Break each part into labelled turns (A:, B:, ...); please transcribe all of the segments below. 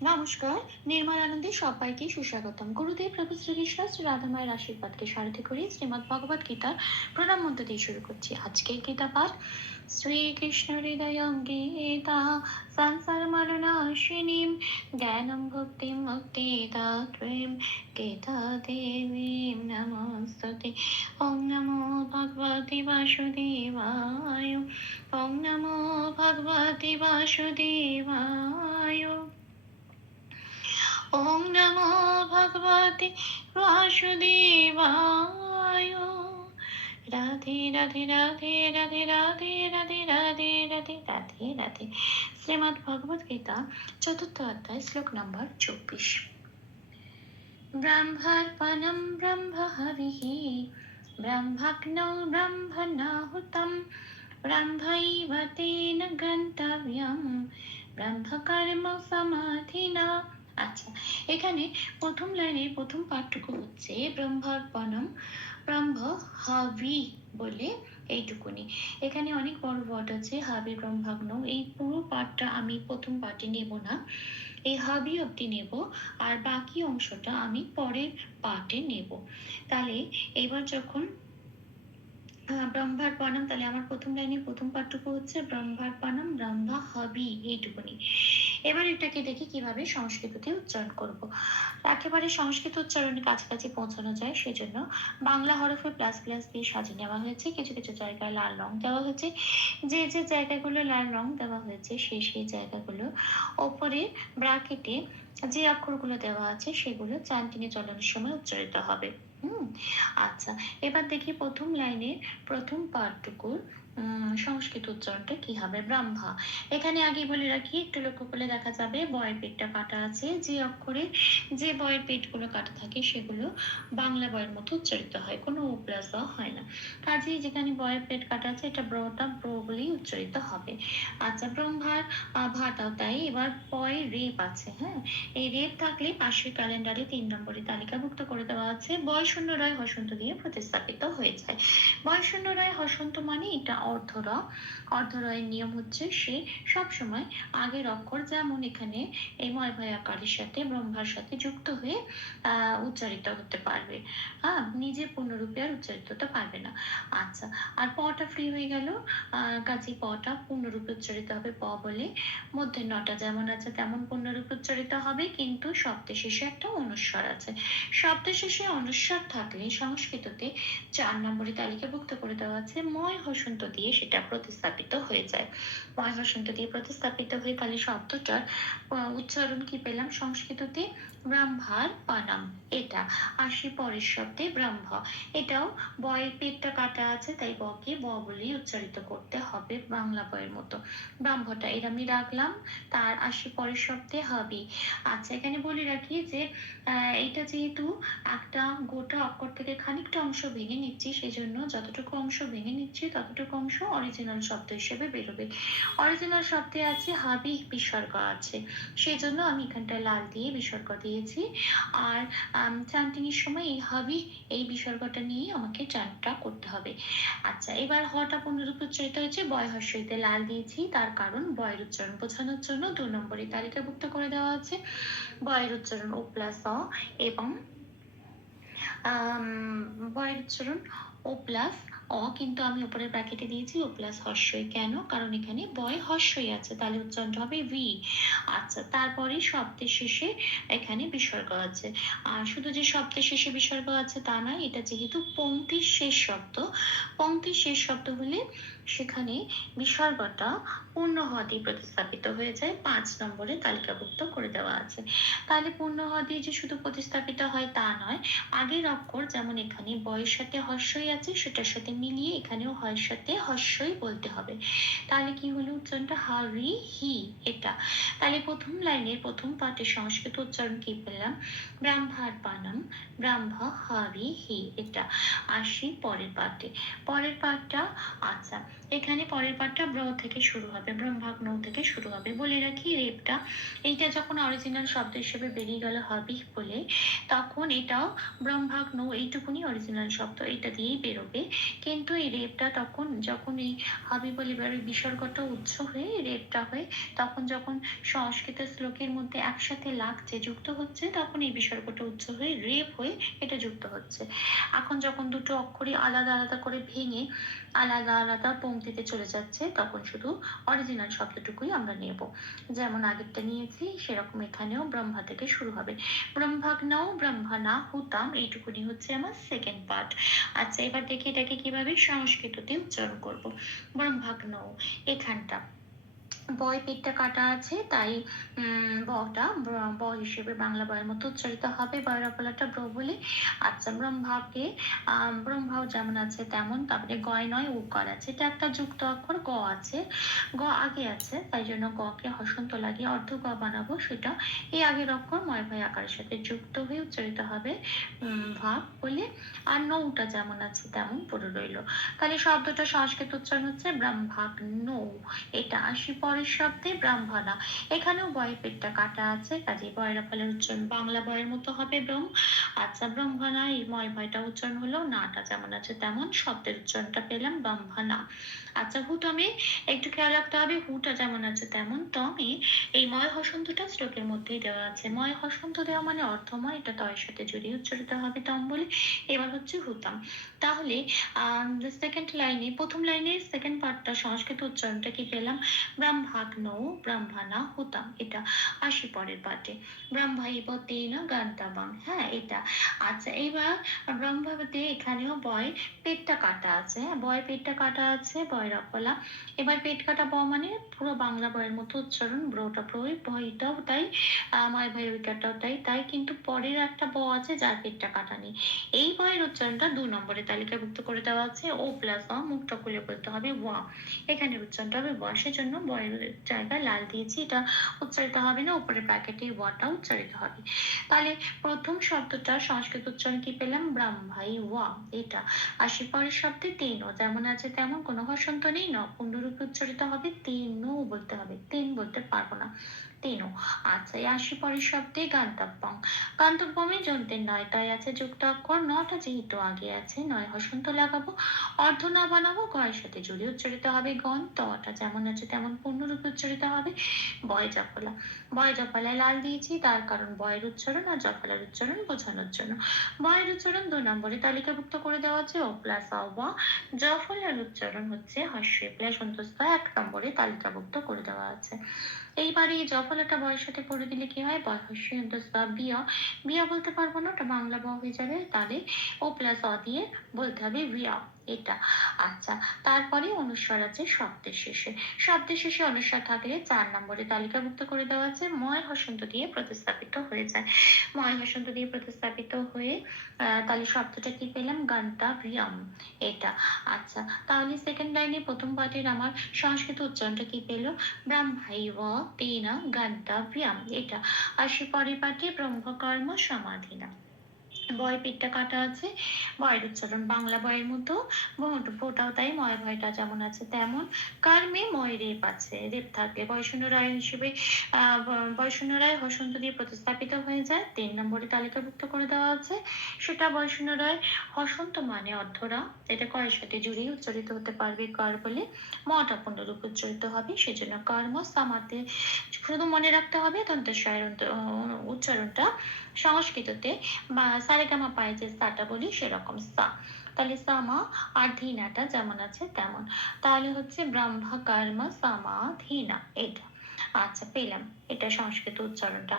A: নমস্কার, নির্মল আনন্দে সবাইকে সুস্বাগতম। গুরুদেব প্রভু শ্রীকৃষ্ণ, শ্রী রাধামায়ের আশীর্বাদকে সারথি করে শ্রীমদ ভগবত গীতার প্রণাম মন্ত্র দিয়ে শুরু করছি। আজকের গীতা পাঠ, শ্রীকৃষ্ণ হৃদয় গীতা সংসার মরণাশিনীম জ্ঞানম ভক্তি মুক্তি দাত্রীম গীতা দেবীম নমস্তুতে। ওম নমো ভগবতে বাসুদেবায়, ওম নমো ভগবতে বাসুদেবায়। ওম নমো ভগবতে বাসুদেবায়। রাধে রাধে রাধে রাধে রাধে রাধে রাধে রাধে রাধে রাধে। শ্রীমদ্ ভগবত গীতা, চতুর্থ অধ্যায়, শ্লোক নম্বর চব্বিশ। ব্রহ্মার্পণম ব্রহ্মহবিः ব্রহ্মাগ্নৌ ব্রহ্মণাহুতম ব্রহ্মৈব তেন গন্তব্যম ব্রহ্মকর্ম সমাধিনা আচ্ছা এখানে প্রথম লাইনের প্রথম পাঠটুকু হচ্ছে ব্রহ্মার্পণম ব্রহ্ম হাবি বলে এইটুকুনি। এখানে অনেক বড় ওয়ার্ড আছে, হাবি, ব্রহ্মাগ্ন, এই পুরো পাঠটা আমি প্রথম পাঠে নেব না। এই হাবি অব্দি নেব, আর বাকি অংশটা আমি পরের পাঠে নেব। তাহলে এবার যখন আহ, ব্রহ্মার্পণম তাহলে আমার প্রথম লাইনে প্রথম পাঠটুকু হচ্ছে ব্রহ্মার্পণম ব্রহ্মা হবি এইটুকুনি এবার এটাকে দেখি কীভাবে সংস্কৃততে উচ্চারণ করব। একেবারে সংস্কৃত উচ্চারণের কাছাকাছি পৌঁছানো যায় সেজন্য বাংলা হরফে প্লাস প্লাস দিয়ে সাজিয়ে নেওয়া হয়েছে। কিছু কিছু জায়গায় লাল রং দেওয়া হয়েছে। যে যে জায়গাগুলো লাল রং দেওয়া হয়েছে সেই সেই জায়গাগুলো ওপরে ব্রাকেটে যে অক্ষরগুলো দেওয়া আছে সেগুলো চান টেনে চলানোর সময় উচ্চারিত হবে। আচ্ছা। এবার দেখি প্রথম লাইনের প্রথম উম, সংস্কৃত উচ্চারণটা কি হবে? ব্রাহ্মা। এখানে আগে বলে রাখি, একটু লক্ষ্য করলে দেখা যাবে বয়ের পেটটা কাটা আছে। যে অক্ষরে যে বয়ের পেটগুলো কাটা থাকে, সেগুলো বাংলা বয়ের মতো উচ্চারিত হয়। কোনো ও প্লাস দেওয়া হয় না। কাজেই যেখানে বয়ের পেট কাটা আছে, এটা ব্রটা ব্র বলেই উচ্চারিত হবে। আচ্ছা ব্রহ্মার ভাটাও তাই। এবার পয় রেপ আছে হ্যাঁ? এই রেপ থাকলে পাশের ক্যালেন্ডারে তিন নম্বরে তালিকাভুক্ত করে দেওয়া আছে। বয় শূন্য রায় হসন্ত দিয়ে প্রতিস্থাপিত হয়ে যায়। বয় শূন্য রায় হসন্ত মানে এটা অর্ধর। অর্ধরয়ের নিয়ম হচ্ছে সে সব সময় আগের অক্ষর যেমন এখানে এই ময় ভয় আকারের সাথে, ব্রহ্মার সাথে যুক্ত হয়ে উচ্চারিত হতে পারবে। হ্যাঁ নিজে পূর্ণরূপে আর উচ্চারিত হতে পারবে না। আচ্ছা আর পটা ফ্রি হয়ে গেল? কাজে পটা পূর্ণরূপে উচ্চারিত হবে প বলে। মধ্যে নটা যেমন আছে তেমন পূর্ণরূপে উচ্চারিত হবে, কিন্তু শব্দের শেষে একটা অনুস্বর আছে। শব্দের শেষে অনুস্বর থাকলে সংস্কৃততে চার নম্বরে তালিকাভুক্ত করে দেওয়া আছে, ময় হসন্ত দিয়ে সেটা প্রতিস্থাপিত হয়ে যায়। ময় হসন্ত দিয়ে প্রতিস্থাপিত হয়ে তাহলে শব্দটার উচ্চারণ কি পেলাম? সংস্কৃততে ব্রাহ্মার পানাম। এটা আসি পরের শব্দে ব্রহ্ম। এটাও বয়ের পেটটা কাটা আছে, তাই বকে ব বলেই উচ্চারিত করতে হবে বাংলা বয়ের মতো। ব্রাহ্মটা এর আমি রাখলাম, তার আসি পরের শব্দে হবি। আচ্ছা এখানে বলে রাখি যে এটা যেহেতু একটা গোটা অক্ষর থেকে খানিকটা অংশ ভেঙে নিচ্ছি, সেজন্য যতটুকু অংশ ভেঙে নিচ্ছি ততটুকু অংশ অরিজিনাল শব্দ হিসেবে বেরোবে। অরিজিনাল শব্দে আছে হাবি বিসর্গ আছে। সেই জন্য আমি এখানটায় লাল দিয়ে বিসর্গ দিয়েছি। আর চান্টিংয়ের সময় এই হাবি এই বিসর্গটা নিয়ে আমাকে চানটা করতে হবে। আচ্ছা এবার হটা পুনরূপ উচ্চারিত হয়েছে, বয় হর্ষইতে লাল দিয়েছি। তার কারণ বয়ের উচ্চারণ বোঝানোর জন্য দু নম্বরে তালিকাভুক্ত করে দেওয়া আছে। বয়ের উচ্চারণ ও প্লাস অ এবং বয়ের উচ্চারণ ও প্লাস অ, কিন্তু আমি উপরের ব্র্যাকেটে দিয়েছি, ও প্লাস হর্ষই কেন? কারণ এখানে বয় হর্ষই আছে, তাহলে উচ্চারণটা হবে ভি আচ্ছা তারপরে শব্দের শেষে এখানে বিসর্গ আছে। আর শুধু যে শব্দের শেষে বিসর্গ আছে তা নয়, এটা যেহেতু পংক্তির শেষ শব্দ পংক্তির শেষ শব্দ হলে সেখানে বিসর্গটা হওয়াতেই প্রতিস্থাপিত হয়ে যায়। পাঁচ নম্বরে তালিকাভুক্ত করে দেওয়া আছে। তাহলে পূর্ণ হওয়া দিয়ে যে শুধু প্রতিস্থাপিত হয় তা নয়, আগের অক্ষর যেমন এখানে বয়ের সাথে হর্ষই আছে, সেটার সাথে মিলিয়ে এখানেও হয়ের সাথে হর্ষই বলতে হবে। তাহলে কি হলো উচ্চারণটা? হারি হি, এটা। তাহলে প্রথম লাইনের প্রথম পাঠে সংস্কৃত উচ্চারণ কি পেলাম? ব্রাহ্মার পানম ব্রাহ্মা হারি হি, এটা। আসি পরের পাঠে। পরের পাঠটা আচ্ছা এখানে পরের পাঠটা ব্র থেকে শুরু হবে, ব্রহ্মাগ্ন থেকে শুরু হবে। বলে রাখি, রেপটা, এইটা যখন অরিজিনাল শব্দ হিসেবে বেরিয়ে গেল হবি বলে, তখন এটাও ব্রহ্মাগ্ন, এইটুকুনি অরিজিনাল শব্দ এটা দিয়েই বেরোবে। কিন্তু এই রেপটা তখন যখন এই হাবি বলি এবারে বিসর্গটা উচ্চ হয়ে রেপটা হয়ে, তখন যখন সংস্কৃত শ্লোকের মধ্যে একসাথে লাগছে, যুক্ত হচ্ছে, তখন এই বিসর্গটা উচ্চ হয়ে রেপ হয়ে এটা যুক্ত হচ্ছে। এখন যখন দুটো অক্ষরই আলাদা আলাদা করে ভেঙে, আলাদা আলাদা পংক্তিতে চলে যাচ্ছে, তখন শুধু অরিজিনাল শব্দটুকুই আমরা নেব। যেমন আগেরটা নিয়েছি, সেরকম এখানেও ব্রহ্মা থেকে শুরু হবে। ব্রহ্মাগ্নও ব্রহ্মানা হুতাম এইটুকুনি হচ্ছে আমার সেকেন্ড পার্ট আচ্ছা এবার দেখি এটাকে কীভাবে সংস্কৃততে উচ্চারণ করব। ব্রহ্মাগ্নও এখানটা। বয় পেটটা কাটা আছে, তাই বটা, ব হিসেবে বাংলা বয়ের মতো উচ্চারিত হবে বয়রা বলাটা ব্র বলে। আচ্ছা ব্রহ্মাকে ব্রহ্মাও যেমন আছে তেমন তারপরে গয় নয় উকার আছে। এটা একটা যুক্ত অক্ষর, গ আছে। গ আগে আছে, তাই জন্য গকে হসন্ত লাগিয়ে অর্ধ গ বানাবো সেটা। এই আগের অক্ষর ময় ভয় আকারের সাথে যুক্ত হয়ে উচ্চারিত হবে ভাব বলে। আর নৌটা যেমন আছে তেমন পড়ে রইল। তাহলে শব্দটা সংস্কৃত উচ্চারণ হচ্ছে ব্রহ্মাগ নৌ এটা আসি পরের শব্দে ব্রাহ্মণা। এখানেও বয়ের পেটটা কাটা আছে কাজে বয়ের ফলের উচ্চারণ বাংলা বয়ের মতো হবে ব্রহ্ম। আচ্ছা ব্রহ্মণা, এই ময় ভয়টা উচ্চারণ হলো, নাটা যেমন আছে তেমন শব্দের উচ্চারণটা পেলাম ব্রহ্মণা। আচ্ছা হুটমে একটু খেয়াল রাখতে হবে, হুটা যেমন আছে তেমন তমে এই ময় হসন্তটা শ্লোকের মধ্যেই দেওয়া আছে। ময় হসন্ত দেওয়া মানে অর্থময় এটা তয়ের সাথে জড়িয়ে উচ্চারিত হবে তম বলে। এবার হচ্ছে হুতাম। তাহলে সেকেন্ড লাইনে প্রথম লাইনে সেকেন্ড পার্টটা সংস্কৃত উচ্চারণটা কি পেলাম? ব্রহ্মাগ্নৌ ব্রহ্মানা হুতাম। এটা আসি পরের পাটে ব্রহ্মাইব তেন গান্তাবাম হ্যাঁ এটা। আচ্ছা এবার ব্রহ্মাবতে এখানেও বয় পেটটা কাটা আছে। হ্যাঁ বয় পেটটা কাটা আছে, বয় রকলা। এবার পেট কাটা ব মানে পুরো বাংলা বয়ের মতো উচ্চারণ। ব্রটা প্রয় ভয়টাও তাই ময় ভৈরবিকাটাও তাই তাই কিন্তু পরের একটা ব আছে যার পেটটা কাটা নেই। এই বয়ের উচ্চারণটা দু নম্বরে তালিকাভুক্ত করে দেওয়া আছে। ও প্লাস অ মুখটা খুলে বলতে হবে ওয়া এখানে উচ্চারণটা হবে ওয়া সেজন্য বয়ের জায়গায় লাল দিয়েছি, এটা উচ্চারিত হবে না উপরে ব্র্যাকেটে ওয়াটা উচ্চারিত হবে। তাহলে প্রথম শব্দটা সংস্কৃত উচ্চারণ কি পেলাম? ব্রাহ্মাই ওয়া, এটা। আসি পরের শব্দে তিন ও যেমন আছে তেমন, কোনো হসন্ত নেই, ন পূর্ণরূপে উচ্চারিত হবে তিন বলতে হবে, তিন বলতে পারব না। তেনও আচ্ছা এই আসি পরের শব্দে গান্তব্যং। গান্তব্যমে যন্ত্রের নয় তাই আছে যুক্ত অক্ষর, নটা যেহেতু আগে আছে, নয় হসন্ত লাগাবো অর্ধ না বানাবো, গয়ের সাথে জড়িয়ে উচ্চারিত হবে গণ তটা যেমন আছে তেমন পূর্ণরূপে উচ্চারিত হবে বয় জফলা বয় জফলায় লাল দিয়েছি, তার কারণ বয়ের উচ্চারণ আর জফলার উচ্চারণ বোঝানোর জন্য। বয়ের উচ্চারণ দু নম্বরে তালিকাভুক্ত করে দেওয়া আছে, ও প্লাস অবা জফলার উচ্চারণ হচ্ছে হস্যে প্লাস অন্তস্থ এক নম্বরে তালিকাভুক্ত করে দেওয়া আছে। এইবার এই জফলাটা বয়ের সাথে করে দিলে কি হয়? বয়স অন্তস্থ বিয়া। বিয়া বলতে পারব না, ওটা বাংলা ব হয়ে যাবে। তাহলে ও প্লাস অ দিয়ে বলতে হবে বিয়া এটা। আচ্ছা তারপরে অনুস্বার আছে শব্দের শেষে। শব্দের শেষে অনুস্বার থাকলে চার নম্বরে তালিকাভুক্ত করে দেওয়া আছে, ময় হসন্ত দিয়ে প্রতিস্থাপিত হয়ে যায়। ময় হসন্ত দিয়ে প্রতিস্থাপিত হয়ে তাহলে শব্দটা কি পেলাম? গান্তা ভিয়াম এটা। আচ্ছা তাহলে সেকেন্ড লাইনে প্রথম পাঠের আমার সংস্কৃত উচ্চারণটা কি পেল? ব্রাহ্মাইব তেনা গান্তা ভিয়াম এটা। আর সে পরের পাঠে ব্রহ্মকর্ম সমাধিনা। বয় পেটটা কাটা আছে, বয়ের উচ্চারণ বাংলা বয়ের মতো ভোটাও তাই ময় ভয়টা যেমন আছে তেমন। কার্মে ময় রেপ আছে? রেপ থাকলে বয়শূন্য রায় হিসেবে, আহ রায় হসন্ত দিয়ে প্রতিস্থাপিত হয়ে যায়, তিন নম্বরে তালিকাভুক্ত করে দেওয়া আছে। সেটা বয়শূন্য রায় হসন্ত মানে অর্ধরা। এটা কয়ের সাথে জুড়েই উচ্চারিত হতে পারবে কর বলে। মটা পূর্ণরূপ উচ্চারিত হবে, সেজন্য কর্ম সামাতে শুধু মনে রাখতে হবে দন্তেশ্বরের উচ্চারণটা সংস্কৃততে বা সারেগামা পায়ে যে সাটা বলি সেরকম সা। তাহলে সামা আর ধীনাটা যেমন আছে তেমন। তাহলে হচ্ছে ব্রহ্মা কর্ম সামা ধীনা এটা আচ্ছা পেলাম। এটা সংস্কৃত উচ্চারণটা।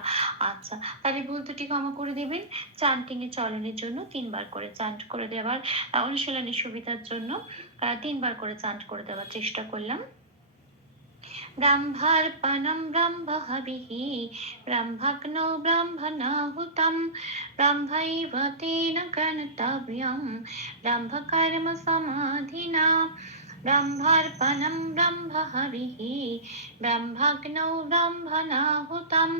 A: আচ্ছা তাহলে ভুল ত্রুটি ক্ষমা করে দেবেন। চান্টিং এর চলনের জন্য তিনবার করে চান্ট করে দেওয়ার অনুশীলনের সুবিধার জন্য তিনবার করে চান্ট করে দেওয়ার চেষ্টা করলাম। ব্রহ্মার্পণম ব্রহ্মহবিः ব্রহ্মগ্নো ব্রহ্মণাহুতম ব্রহ্মৈব তেন গণতব্যম ব্রহ্মকর্ম সমাধিনা ব্রহ্মার্পণম ব্রহ্মহবিः ব্রহ্মগ্নौ ব্রহ্মণাহুতম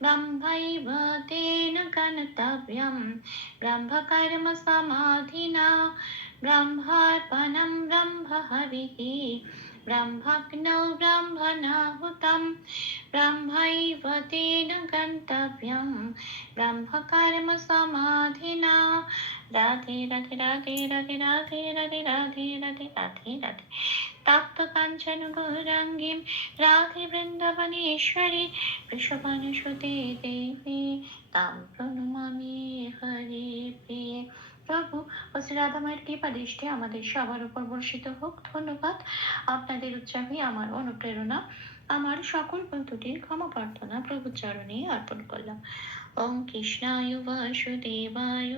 A: ব্রহ্মৈব তেন গণতব্যম ব্রহ্মকর্ম সমাধিনা ব্রহ্মার্পণম ব্রহ্মহবিः ब्रह्मग्नौ ब्रह्मणाहुतं ब्रह्मैव तेन गन्तव्यं ब्रह्मकर्म समाधिना রাধে রাধে রাধে রাধে রাধে রাধে রাধে রাধে রাধে রাধে তপ্ত কাঞ্চন গৌরাঙ্গীম রাধে বৃন্দাবনেশ্বরী বৃষভানুসুতে দেবী তাম প্রণমামি হরে প্রিয়ে প্রভু ও শ্রী রাধামায়ের কৃপা দৃষ্টি আমাদের সবার উপর বর্ষিত হোক। ধন্যবাদ। আপনাদের উৎসাহী আমার অনুপ্রেরণা, আমার সকল বন্ধুটির ক্ষমা প্রার্থনা প্রভু চরণে অর্পণ করলাম। ওম কৃষ্ণায় বাসুদেবায়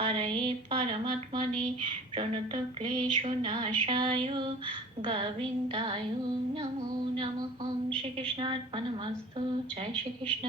A: হরয়ে পরমাত্মনে প্রণত ক্লেশ নাশায়। গোবিন্দায় নমো নমঃ। শ্রীকৃষ্ণার্পণমস্তু। জয় শ্রীকৃষ্ণ।